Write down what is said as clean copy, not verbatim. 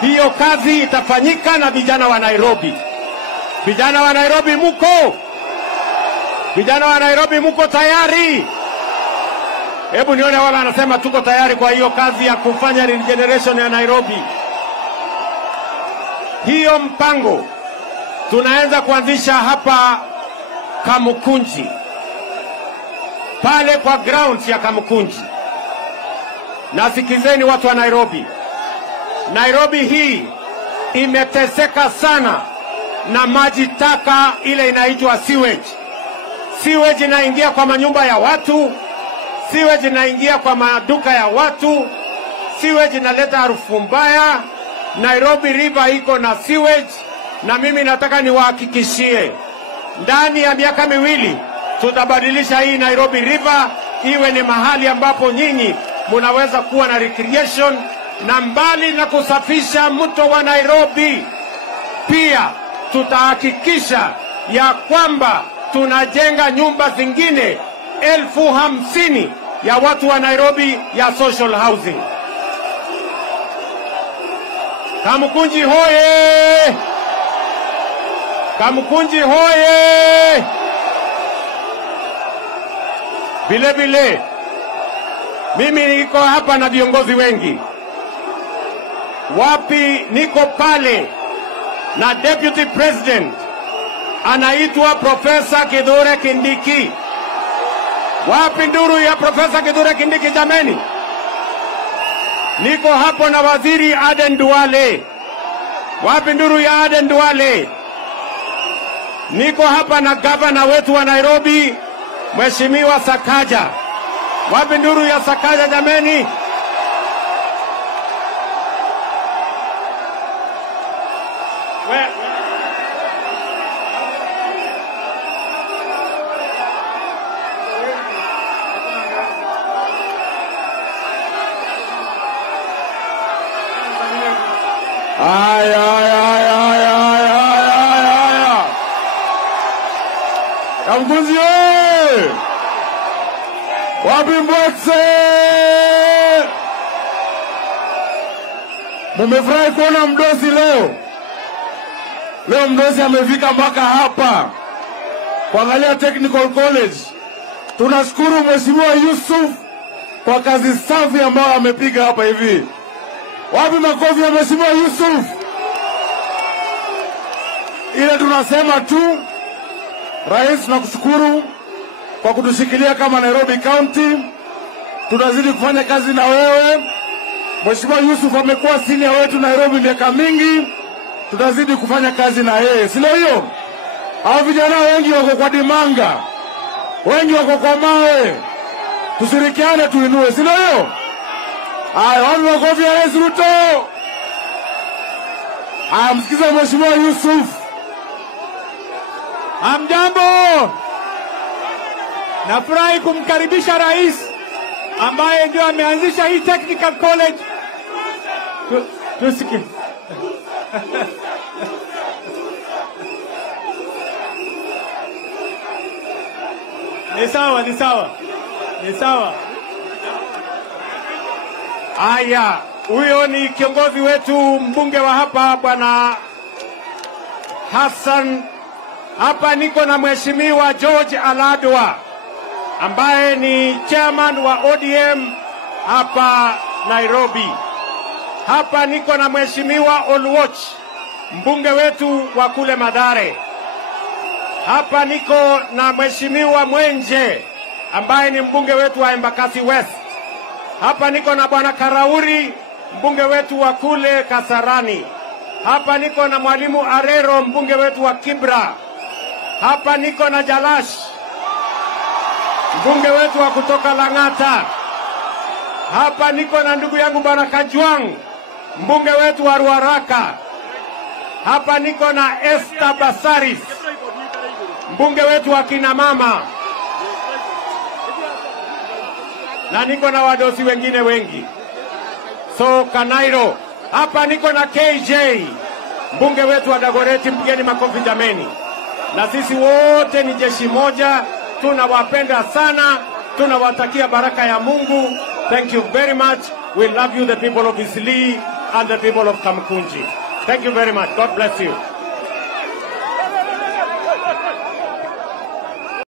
Hiyo kazi itafanyika na vijana wa Nairobi. Vijana wa Nairobi muko? Vijana wa Nairobi muko tayari? Hebu nione wala anasema tuko tayari kwa hiyo kazi ya kufanya regeneration ya Nairobi. Hiyo mpango tunaanza kuanzisha hapa Kamukunji, pale kwa grounds ya Kamukunji. Na sikizeni watu wa Nairobi, Nairobi hii imeteseka sana na maji taka ile inaitwa sewage. Sewage inaingia kwa manyumba ya watu, sewage inaingia kwa maduka ya watu, sewage inaleta harufu mbaya. Nairobi River iko na sewage, na mimi nataka niwahakikishie ndani ya miaka miwili tutabadilisha hii Nairobi River iwe ni mahali ambapo nyinyi munaweza kuwa na recreation, na mbali na kusafisha mto wa Nairobi, pia tutahakikisha ya kwamba tunajenga nyumba zingine 50,000 ya watu wa Nairobi ya social housing. Kamukunji hoye! Kamukunji hoye! Vile vile mimi niko hapa na viongozi wengi. Wapi? Niko pale na Deputy President anaitwa Professor Kithure Kindiki. Wapi nduru ya Professor Kithure Kindiki jameni? Niko hapo na Waziri Aden Duale. Wapi nduru ya Aden Duale? Niko hapa na Gavana wetu wa Nairobi, Mheshimiwa Sakaja. Wapi nduru ya Sakaja jameni? Kamukunji oye! Wapi Mbwekse? Mumefurahi kuona mdosi leo? Leo mdosi amefika mpaka hapa kuangalia Technical College. Tunashukuru Mheshimiwa Yusuf kwa kazi safi ambayo amepiga hapa hivi. Wapi makofi ya Mheshimiwa Yusuf? Ile tunasema tu, Rais, tunakushukuru kwa kutushikilia kama Nairobi County. Tunazidi kufanya kazi na wewe. Mheshimiwa Yusuf amekuwa senior wetu Nairobi miaka mingi. Tutazidi kufanya kazi na yeye. Sio hiyo? Hao vijana wengi wako kwa dimanga, wengi wako kwa mawe. Tushirikiane tuinue, sio hiyo? Haya, wapi makofi ya Rais Ruto? Haya, msikize Mheshimiwa Yusuf. Hamjambo. Nafurahi kumkaribisha rais ambaye ndio ameanzisha hii Technical College. Tusikie. Ni sawa. Aya, huyo ni kiongozi wetu mbunge wa hapa Bwana Hassan. Hapa niko na Mheshimiwa George Aladwa ambaye ni chairman wa ODM hapa Nairobi. Hapa niko na Mheshimiwa Oluoch, mbunge wetu wa kule Mathare. Hapa niko na Mheshimiwa Mwenje ambaye ni mbunge wetu wa Embakasi West. Hapa niko na Bwana Karauri, mbunge wetu wa kule Kasarani. Hapa niko na Mwalimu Arero, mbunge wetu wa Kibra. Hapa niko na Jalash, mbunge wetu wa kutoka Lang'ata. Hapa niko na ndugu yangu Bwana Kajwang, mbunge wetu wa Ruaraka. Hapa niko na Esther Basaris, mbunge wetu wa kina mama. Na niko na wadosi wengine wengi. So Kanairo. Hapa niko na KJ, mbunge wetu wa Dagoretti. Mpigeni makofi jameni. Na sisi wote ni jeshi moja, tunawapenda sana, tunawatakia baraka ya Mungu. Thank you very much. We love you, the people of Eastleigh. and the people of Kamkunji. Thank you very much. God bless you.